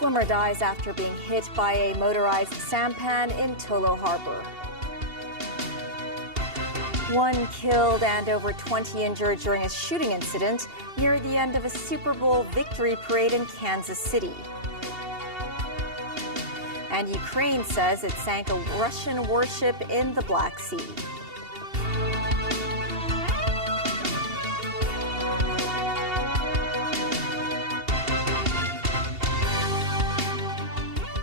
swimmer dies after being hit by a motorized sampan in Tolo Harbor. 1 killed and over 20 injured during a shooting incident near the end of a Super Bowl victory parade in Kansas City. And Ukraine says it sank a Russian warship in the Black Sea.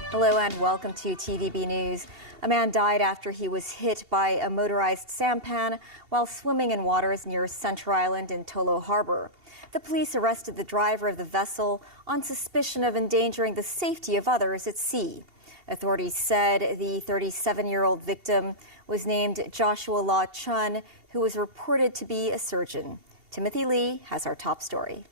Hello and welcome to TVB News. A man died after he was hit by a motorized sampan while swimming in waters near Center Island in Tolo Harbor. The police arrested the driver of the vessel on suspicion of endangering the safety of others at sea. Authorities said the 37-year-old victim was named Joshua Law Chun, who was reported to be a surgeon. Timothy Lee has our top story.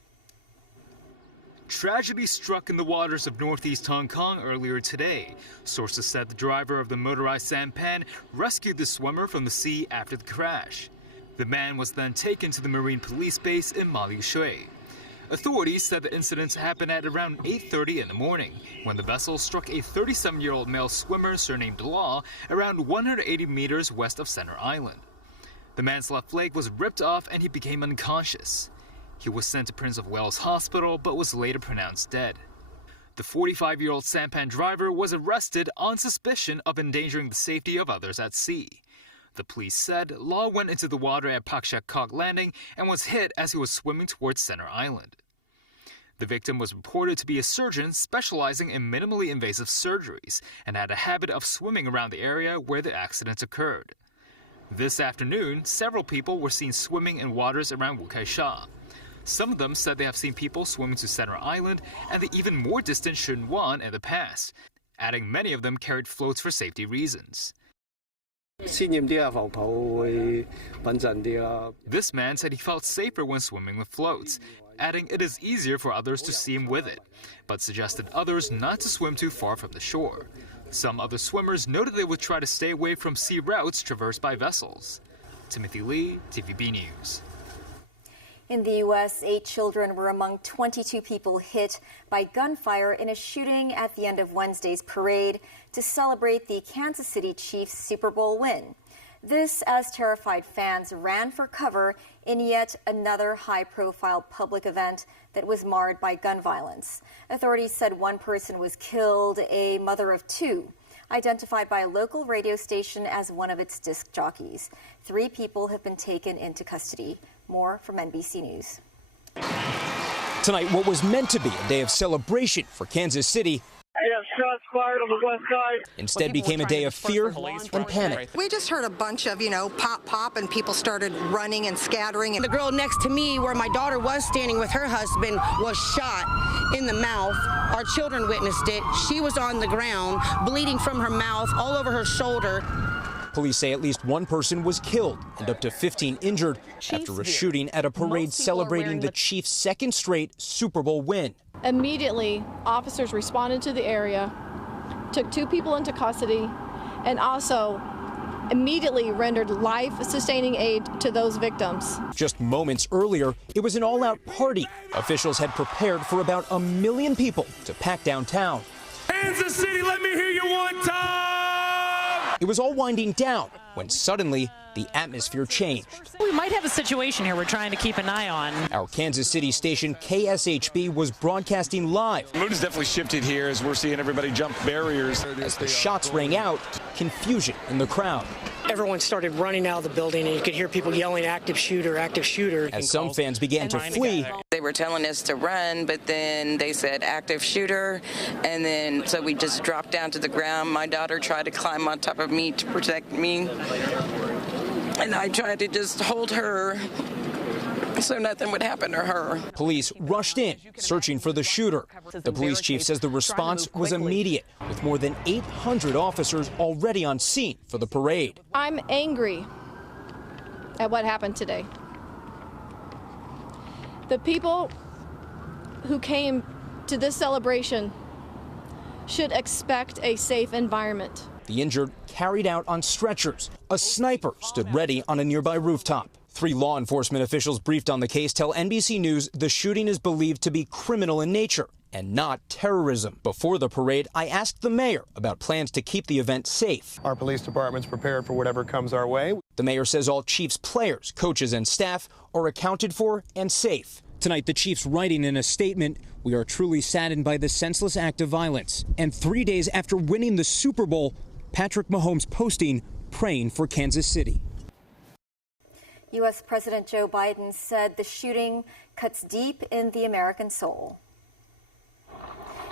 Tragedy struck in the waters of northeast Hong Kong earlier today. Sources said the driver of the motorized sampan rescued the swimmer from the sea after the crash. The man was then taken to the Marine Police Base in Ma Liu Shui. Authorities said the incident happened at around 8:30 in the morning when the vessel struck a 37-year-old male swimmer surnamed Law around 180 meters west of Center Island. The man's left leg was ripped off and he became unconscious. He was sent to Prince of Wales Hospital but was later pronounced dead. The 45-year-old sampan driver was arrested on suspicion of endangering the safety of others at sea. The police said Law went into the water at Pak Shek Kok Landing and was hit as he was swimming towards Center Island. The victim was reported to be a surgeon specializing in minimally invasive surgeries and had a habit of swimming around the area where the accident occurred. This afternoon, several people were seen swimming in waters around Wu Kai Sha. Some of them said they have seen people swimming to Center Island and the even more distant Shun Wan in the past, adding many of them carried floats for safety reasons. This man said he felt safer when swimming with floats, adding it is easier for others to see him with it, but suggested others not to swim too far from the shore. Some other swimmers noted they would try to stay away from sea routes traversed by vessels. Timothy Lee, TVB News. In the U.S., 8 children were among 22 people hit by gunfire in a shooting at the end of Wednesday's parade to celebrate the Kansas City Chiefs' Super Bowl win. This as terrified fans ran for cover in yet another high-profile public event that was marred by gun violence. Authorities said 1 person was killed, a mother of 2, identified by a local radio station as one of its disc jockeys. 3 people have been taken into custody. More from NBC News. Tonight, what was meant to be a day of celebration for Kansas City shots fired on the west side instead became a day of fear and panic. We just heard a bunch of, pop, pop, and people started running and scattering. And the girl next to me, where my daughter was standing with her husband, was shot in the mouth. Our children witnessed it. She was on the ground, bleeding from her mouth, all over her shoulder. Police say at least 1 person was killed and up to 15 injured after a shooting at a parade celebrating the Chiefs' second straight Super Bowl win. Immediately, officers responded to the area, took 2 people into custody, and also immediately rendered life-sustaining aid to those victims. Just moments earlier, it was an all-out party. Officials had prepared for about 1 million people to pack downtown. Kansas City, let me hear you one time! It was all winding down when suddenly the atmosphere changed. We might have a situation here we're trying to keep an eye on. Our Kansas City station KSHB was broadcasting live. The mood has definitely shifted here as we're seeing everybody jump barriers. As the shots rang out, confusion in the crowd. Everyone started running out of the building, and you could hear people yelling, active shooter, active shooter. As some fans began to flee. They were telling us to run, but then they said active shooter, and then so we just dropped down to the ground. My daughter tried to climb on top of me to protect me, and I tried to just hold her so nothing would happen to her. Police rushed in, searching for the shooter. The police chief says the response was immediate, with more than 800 officers already on scene for the parade. I'm angry at what happened today. The people who came to this celebration should expect a safe environment. The injured carried out on stretchers. A sniper stood ready on a nearby rooftop. 3 law enforcement officials briefed on the case tell NBC News the shooting is believed to be criminal in nature and not terrorism. Before the parade, I asked the mayor about plans to keep the event safe. Our police department's prepared for whatever comes our way. The mayor says all Chiefs players, coaches, and staff are accounted for and safe. Tonight, the Chiefs writing in a statement, "We are truly saddened by this senseless act of violence." And 3 days after winning the Super Bowl, Patrick Mahomes posting, praying for Kansas City. U.S. President Joe Biden said the shooting cuts deep in the American soul.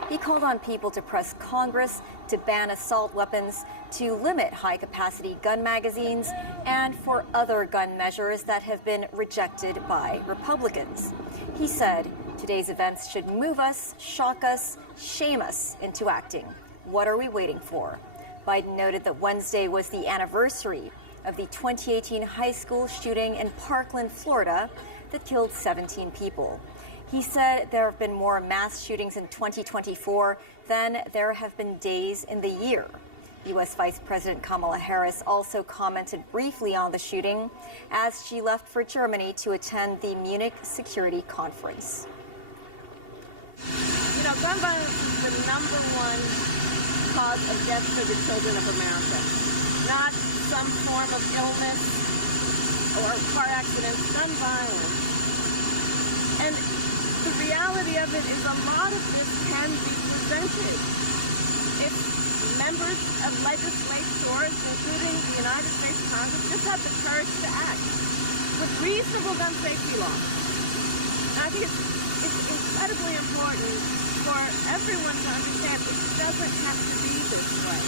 He called on people to press Congress to ban assault weapons, to limit high-capacity gun magazines, and for other gun measures that have been rejected by Republicans. He said, today's events should move us, shock us, shame us into acting. What are we waiting for? Biden noted that Wednesday was the anniversary of the 2018 high school shooting in Parkland, Florida, that killed 17 people. He said there have been more mass shootings in 2024 than there have been days in the year. U.S. Vice President Kamala Harris also commented briefly on the shooting as she left for Germany to attend the Munich Security Conference. You know, gun violence is the #1 cause of death for the children of America. Not some form of illness or car accidents, gun violence. And the reality of it is a lot of this can be prevented if members of legislators, including the United States Congress, just have the courage to act with reasonable gun safety laws. And I think it's incredibly important for everyone to understand it doesn't have to be this way.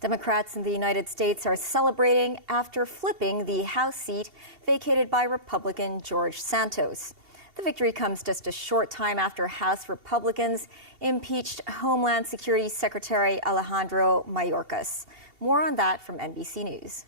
Democrats in the United States are celebrating after flipping the House seat vacated by Republican George Santos. The victory comes just a short time after House Republicans impeached Homeland Security Secretary Alejandro Mayorkas. More on that from NBC News.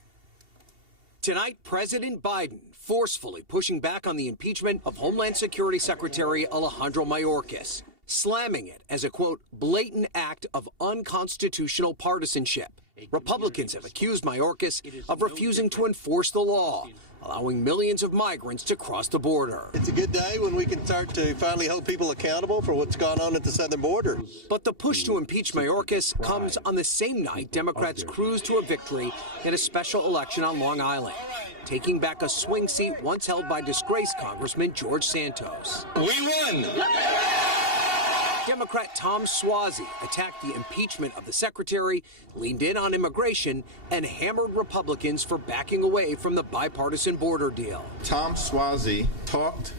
Tonight, President Biden forcefully pushing back on the impeachment of Homeland Security Secretary Alejandro Mayorkas, slamming it as a, quote, blatant act of unconstitutional partisanship. Republicans have accused Mayorkas of refusing to enforce the law, allowing millions of migrants to cross the border. It's a good day when we can start to finally hold people accountable for what's gone on at the southern border. But the push to impeach Mayorkas comes on the same night Democrats cruise to a victory in a special election on Long Island, taking back a swing seat once held by disgraced Congressman George Santos. We won! Democrat Tom Suozzi attacked the impeachment of the secretary, leaned in on immigration, and hammered Republicans for backing away from the bipartisan border deal. Tom Suozzi talked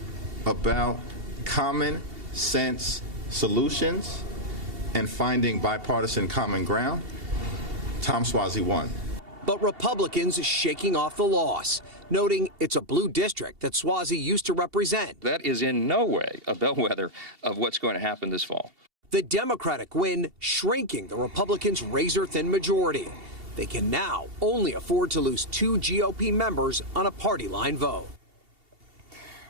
about common sense solutions and finding bipartisan common ground. Tom Suozzi won. But Republicans shaking off the loss, noting it's a blue district that Suozzi used to represent. That is in no way a bellwether of what's going to happen this fall. The Democratic win shrinking the Republicans' razor-thin majority. They can now only afford to lose 2 GOP members on a party line vote.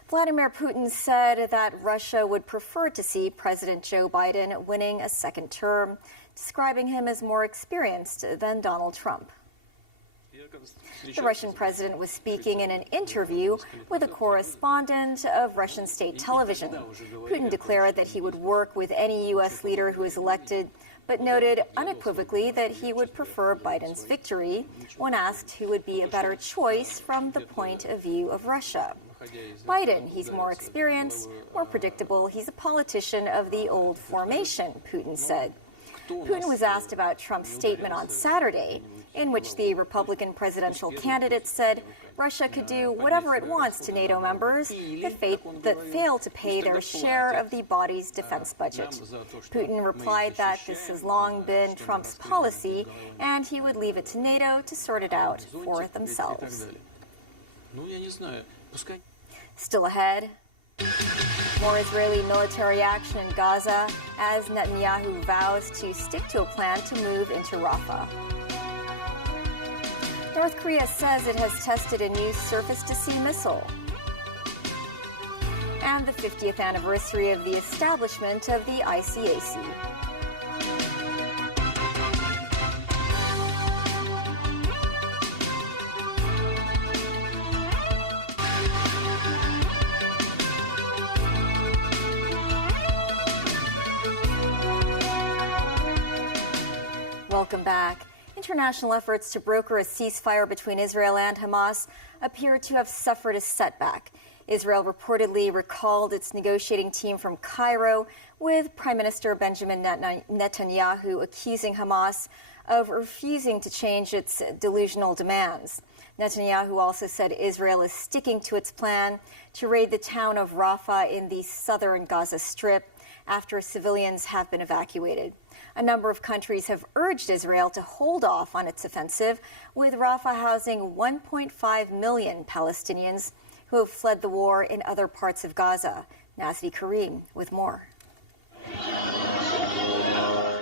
Vladimir Putin said that Russia would prefer to see President Joe Biden winning a second term, describing him as more experienced than Donald Trump. The Russian president was speaking in an interview with a correspondent of Russian state television. Putin declared that he would work with any U.S. leader who is elected, but noted unequivocally that he would prefer Biden's victory when asked who would be a better choice from the point of view of Russia. Biden, he's more experienced, more predictable, he's a politician of the old formation, Putin said. Putin was asked about Trump's statement on Saturday, in which the Republican presidential candidate said Russia could do whatever it wants to NATO members that fail to pay their share of the body's defense budget. Putin replied that this has long been Trump's policy, and he would leave it to NATO to sort it out for themselves. Still ahead, more Israeli military action in Gaza as Netanyahu vows to stick to a plan to move into Rafah. North Korea says it has tested a new surface-to-sea missile. And the 50th anniversary of the establishment of the ICAC. international efforts to broker a ceasefire between Israel and Hamas appear to have suffered a setback. Israel reportedly recalled its negotiating team from Cairo, with Prime Minister Benjamin Netanyahu accusing Hamas of refusing to change its delusional demands. Netanyahu also said Israel is sticking to its plan to raid the town of Rafah in the southern Gaza Strip after civilians have been evacuated. A number of countries have urged Israel to hold off on its offensive, with Rafah housing 1.5 million Palestinians who have fled the war in other parts of Gaza. Nazvi Karim with more.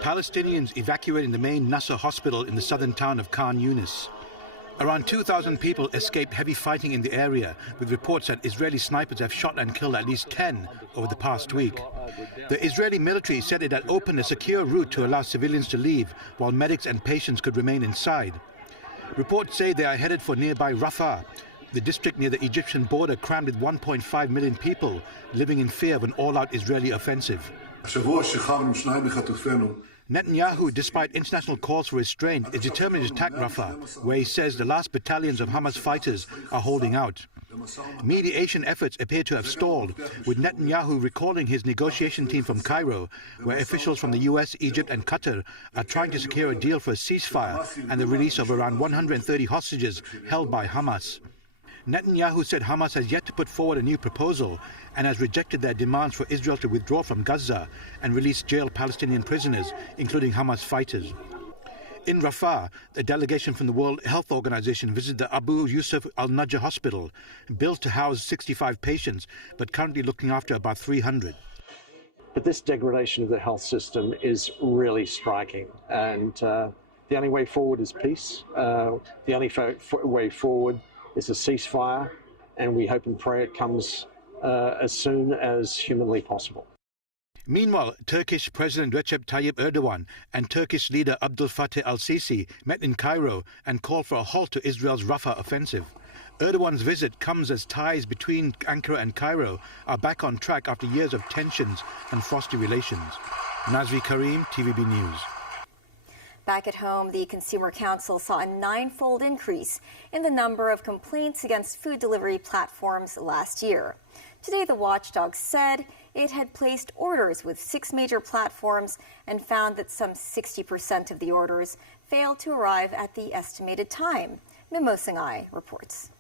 Palestinians evacuating the main Nasser hospital in the southern town of Khan Yunis. Around 2,000 people escaped heavy fighting in the area, with reports that Israeli snipers have shot and killed at least 10 over the past week. The Israeli military said it had opened a secure route to allow civilians to leave, while medics and patients could remain inside. Reports say they are headed for nearby Rafah, the district near the Egyptian border crammed with 1.5 million people, living in fear of an all-out Israeli offensive. Netanyahu, despite international calls for restraint, is determined to attack Rafah, where he says the last battalions of Hamas fighters are holding out. Mediation efforts appear to have stalled, with Netanyahu recalling his negotiation team from Cairo, where officials from the US, Egypt and Qatar are trying to secure a deal for a ceasefire and the release of around 130 hostages held by Hamas. Netanyahu said Hamas has yet to put forward a new proposal and has rejected their demands for Israel to withdraw from Gaza and release jailed Palestinian prisoners, including Hamas fighters. In Rafah, a delegation from the World Health Organization visited the Abu Yusuf al-Najjar hospital, built to house 65 patients, but currently looking after about 300. But this degradation of the health system is really striking, and the only way forward is peace. The only way forward is a ceasefire, and we hope and pray it comes as soon as humanly possible. Meanwhile, Turkish President Recep Tayyip Erdogan and Turkish leader Abdel Fattah al-Sisi met in Cairo and called for a halt to Israel's Rafah offensive. Erdogan's visit comes as ties between Ankara and Cairo are back on track after years of tensions and frosty relations. Nazvi Karim, TVB News. Back at home, the Consumer Council saw a 9-fold increase in the number of complaints against food delivery platforms last year. Today, the watchdog said it had placed orders with 6 major platforms and found that some 60% of the orders failed to arrive at the estimated time. Mimo Singhai reports.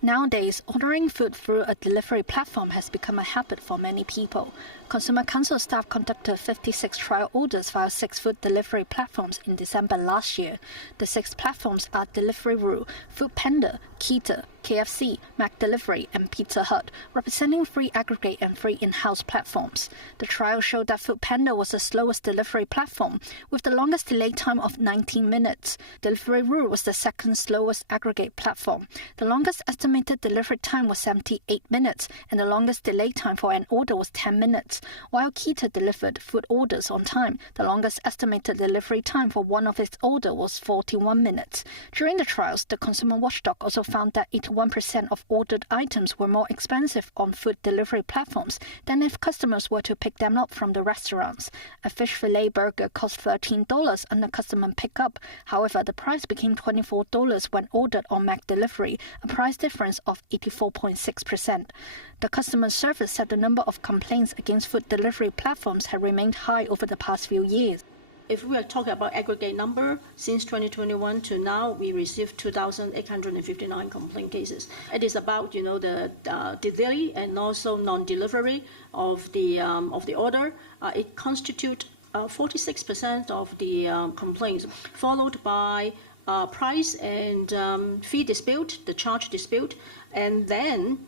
Nowadays, ordering food through a delivery platform has become a habit for many people. Consumer Council staff conducted 56 trial orders via 6 food delivery platforms in December last year. The 6 platforms are Deliveroo, Foodpanda, Kita, KFC, McDelivery, and Pizza Hut, representing 3 aggregate and 3 in-house platforms. The trial showed that Foodpanda was the slowest delivery platform, with the longest delay time of 19 minutes. Deliveroo was the second slowest aggregate platform. The longest estimated delivery time was 78 minutes, and the longest delay time for an order was 10 minutes. While Kita delivered food orders on time, the longest estimated delivery time for one of its orders was 41 minutes. During the trials, the consumer watchdog also found that 81% of ordered items were more expensive on food delivery platforms than if customers were to pick them up from the restaurants. A fish fillet burger cost $13 under customer pickup. However, the price became $24 when ordered on McDelivery, a price difference of 84.6%. The customer service said the number of complaints against food delivery platforms had remained high over the past few years. If we are talking about aggregate number, since 2021 to now, we received 2,859 complaint cases. It is about, the delay and also non-delivery of the order. It constitutes 46% of the complaints, followed by price and fee dispute, the charge dispute, and then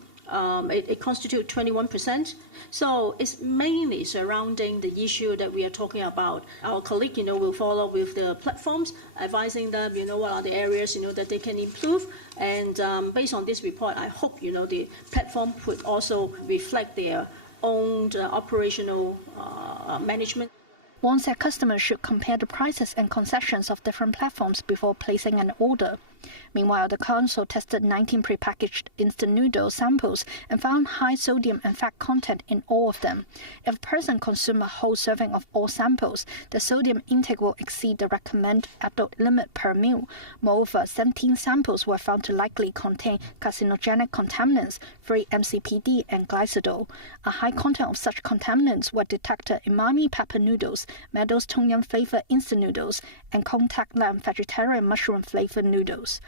it constitutes 21%. So it's mainly surrounding the issue that we are talking about. Our colleague, will follow with the platforms, advising them, what are the areas, that they can improve. And based on this report, I hope, the platform would also reflect their own operational management. One said customers should compare the prices and concessions of different platforms before placing an order. Meanwhile, the council tested 19 prepackaged instant noodle samples and found high sodium and fat content in all of them. If a person consumes a whole serving of all samples, the sodium intake will exceed the recommended adult limit per meal. Moreover, 17 samples were found to likely contain carcinogenic contaminants, free MCPD and glycidol. A high content of such contaminants were detected in umami pepper noodles, Meadows tom yum flavored instant noodles, and contact lamb vegetarian mushroom flavored noodles.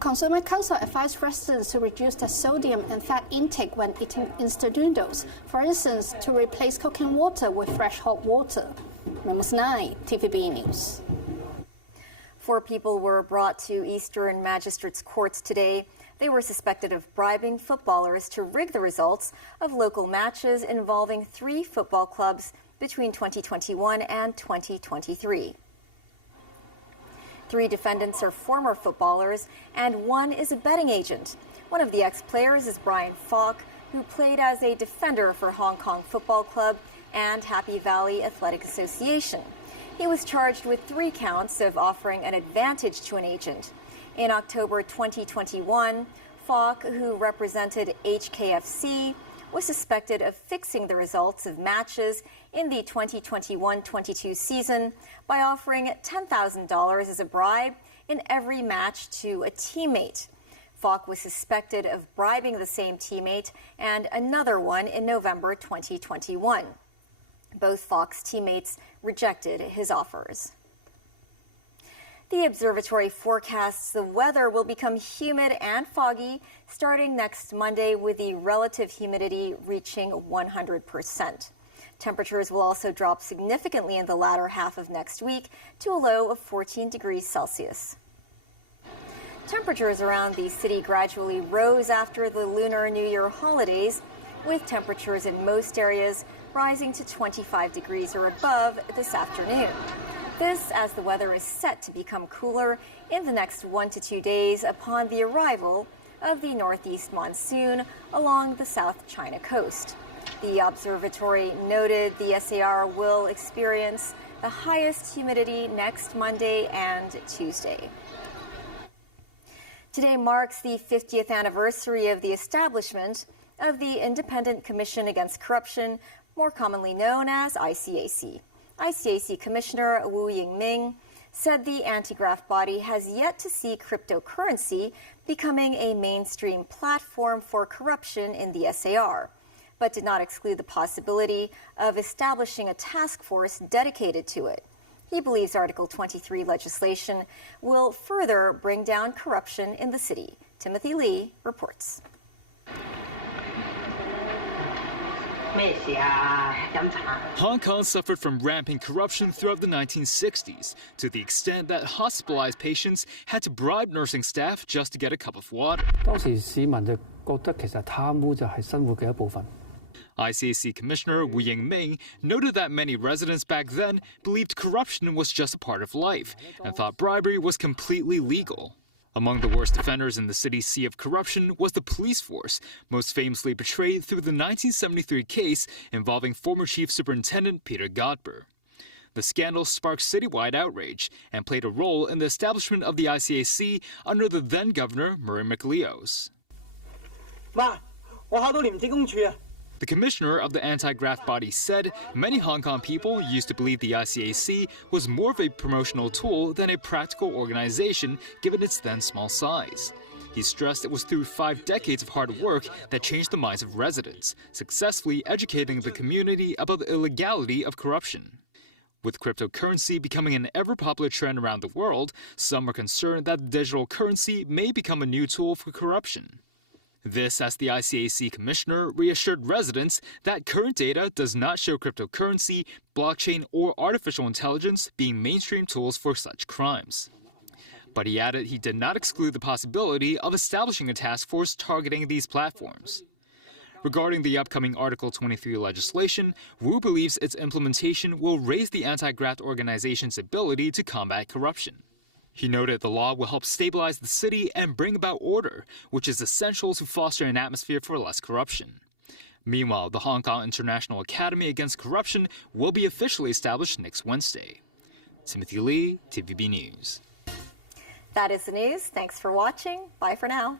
Consumer Council advised residents to reduce their sodium and fat intake when eating instant noodles. For instance, to replace cooking water with fresh hot water. Numbers 9, TVB News. 4 people were brought to Eastern Magistrates Courts today. They were suspected of bribing footballers to rig the results of local matches involving 3 football clubs between 2021 and 2023. 3 defendants are former footballers, and 1 is a betting agent. One of the ex-players is Brian Falk, who played as a defender for Hong Kong Football Club and Happy Valley Athletic Association. He was charged with 3 counts of offering an advantage to an agent. In October 2021, Falk, who represented HKFC, was suspected of fixing the results of matches in the 2021-22 season by offering $10,000 as a bribe in every match to a teammate. Falk was suspected of bribing the same teammate and another one in November 2021. Both Falk's teammates rejected his offers. The observatory forecasts the weather will become humid and foggy starting next Monday, with the relative humidity reaching 100%. Temperatures will also drop significantly in the latter half of next week to a low of 14 degrees Celsius. Temperatures around the city gradually rose after the Lunar New Year holidays, with temperatures in most areas rising to 25 degrees or above this afternoon. This as the weather is set to become cooler in the next 1 to 2 days upon the arrival of the northeast monsoon along the South China coast. The observatory noted the SAR will experience the highest humidity next Monday and Tuesday. Today marks the 50th anniversary of the establishment of the Independent Commission Against Corruption, more commonly known as ICAC. ICAC Commissioner Wu Yingming said the anti-graft body has yet to see cryptocurrency becoming a mainstream platform for corruption in the SAR, but did not exclude the possibility of establishing a task force dedicated to it. He believes Article 23 legislation will further bring down corruption in the city. Timothy Lee reports. Hong Kong suffered from rampant corruption throughout the 1960s, to the extent that hospitalized patients had to bribe nursing staff just to get a cup of water. ICAC Commissioner Wu Yingming noted that many residents back then believed corruption was just a part of life and thought bribery was completely legal. Among the worst offenders in the city's sea of corruption was the police force, most famously portrayed through the 1973 case involving former Chief Superintendent Peter Godber. The scandal sparked citywide outrage and played a role in the establishment of the ICAC under the then governor Murray McLeos. The commissioner of the anti-graft body said many Hong Kong people used to believe the ICAC was more of a promotional tool than a practical organization given its then small size. He stressed it was through 5 decades of hard work that changed the minds of residents, successfully educating the community about the illegality of corruption. With cryptocurrency becoming an ever-popular trend around the world, some are concerned that the digital currency may become a new tool for corruption. This as the ICAC commissioner reassured residents that current data does not show cryptocurrency, blockchain, or artificial intelligence being mainstream tools for such crimes. But he added he did not exclude the possibility of establishing a task force targeting these platforms. Regarding the upcoming Article 23 legislation, Wu believes its implementation will raise the anti-graft organization's ability to combat corruption. He noted the law will help stabilize the city and bring about order, which is essential to foster an atmosphere for less corruption. Meanwhile, the Hong Kong International Academy Against Corruption will be officially established next Wednesday. Timothy Lee, TVB News. That is the news. Thanks for watching. Bye for now.